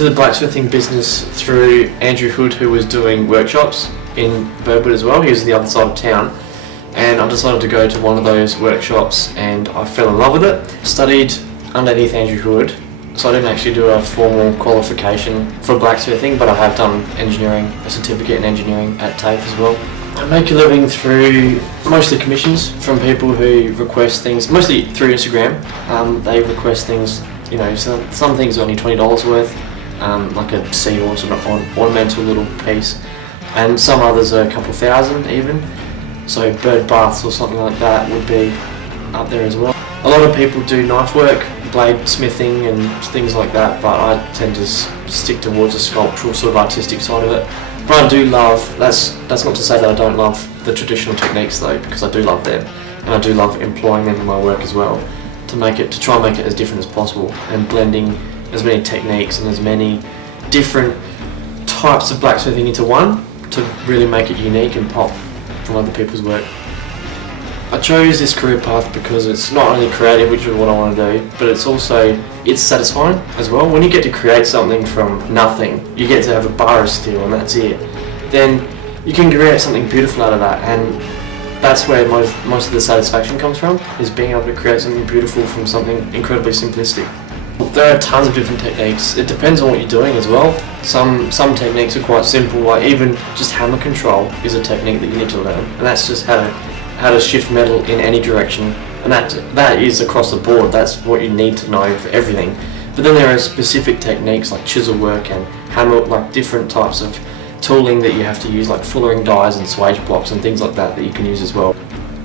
into the blacksmithing business through Andrew Hood, who was doing workshops in Birdwood as well. He was the other side of town, and I decided to go to one of those workshops and I fell in love with it. Studied underneath Andrew Hood, so I didn't actually do a formal qualification for blacksmithing, but I have done engineering, a certificate in engineering at TAFE as well. I make a living through mostly commissions from people who request things, mostly through Instagram. They request things, you know, some things are only $20 worth, like a seahorse or an ornamental little piece, and some others are a couple thousand even. So bird baths or something like that would be up there as well. A lot of people do knife work, blade smithing and things like that, but I tend to stick towards the sculptural sort of artistic side of it. But I do love, that's not to say that I don't love the traditional techniques though, because I do love them, and I do love employing them in my work as well, to try and make it as different as possible, and blending as many techniques and as many different types of blacksmithing into one to really make it unique and pop from other people's work. I chose this career path because it's not only creative, which is what I want to do, but it's satisfying as well. When you get to create something from nothing, you get to have a bar of steel and that's it. Then you can create something beautiful out of that, and that's where most of the satisfaction comes from, is being able to create something beautiful from something incredibly simplistic. There are tons of different techniques. It depends on what you're doing as well. Some techniques are quite simple, like even just hammer control is a technique that you need to learn, and that's just how to shift metal in any direction, and that is across the board. That's what you need to know for everything. But then there are specific techniques like chisel work and hammer, like different types of tooling that you have to use, like fullering dies and swage blocks and things like that you can use as well.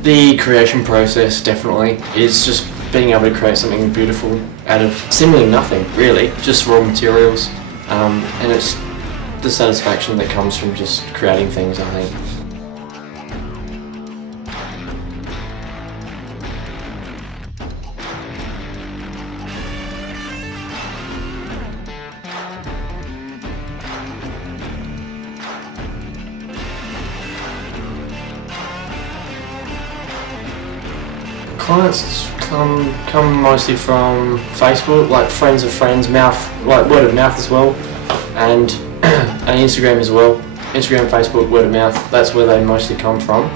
The creation process definitely is just being able to create something beautiful out of seemingly nothing, really, just raw materials, and it's the satisfaction that comes from just creating things, I think. Clients come mostly from Facebook, like friends of friends, like word of mouth as well, and Instagram as well. Instagram, Facebook, word of mouth, that's where they mostly come from.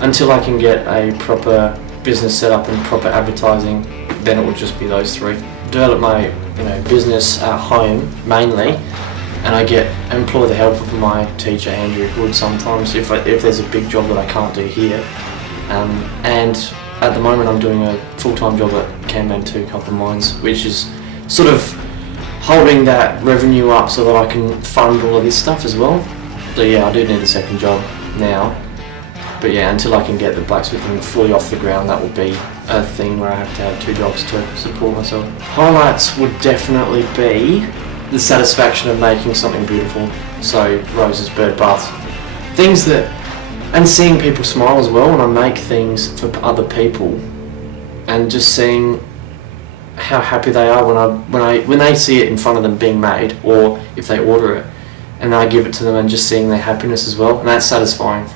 Until I can get a proper business set up and proper advertising, then it will just be those three. Develop my business at home mainly, and I employ the help of my teacher Andrew Hood sometimes if there's a big job that I can't do here, and at the moment I'm doing a full-time job at Kanban 2 Copper Mines, which is sort of holding that revenue up so that I can fund all of this stuff as well. So yeah, I do need a second job now. But yeah, until I can get the blacksmithing fully off the ground, that will be a thing where I have to have two jobs to support myself. Highlights would definitely be the satisfaction of making something beautiful. So roses, bird baths, things and seeing people smile as well when I make things for other people, and just seeing how happy they are when they see it in front of them being made, or if they order it and I give it to them, and just seeing their happiness as well, and that's satisfying.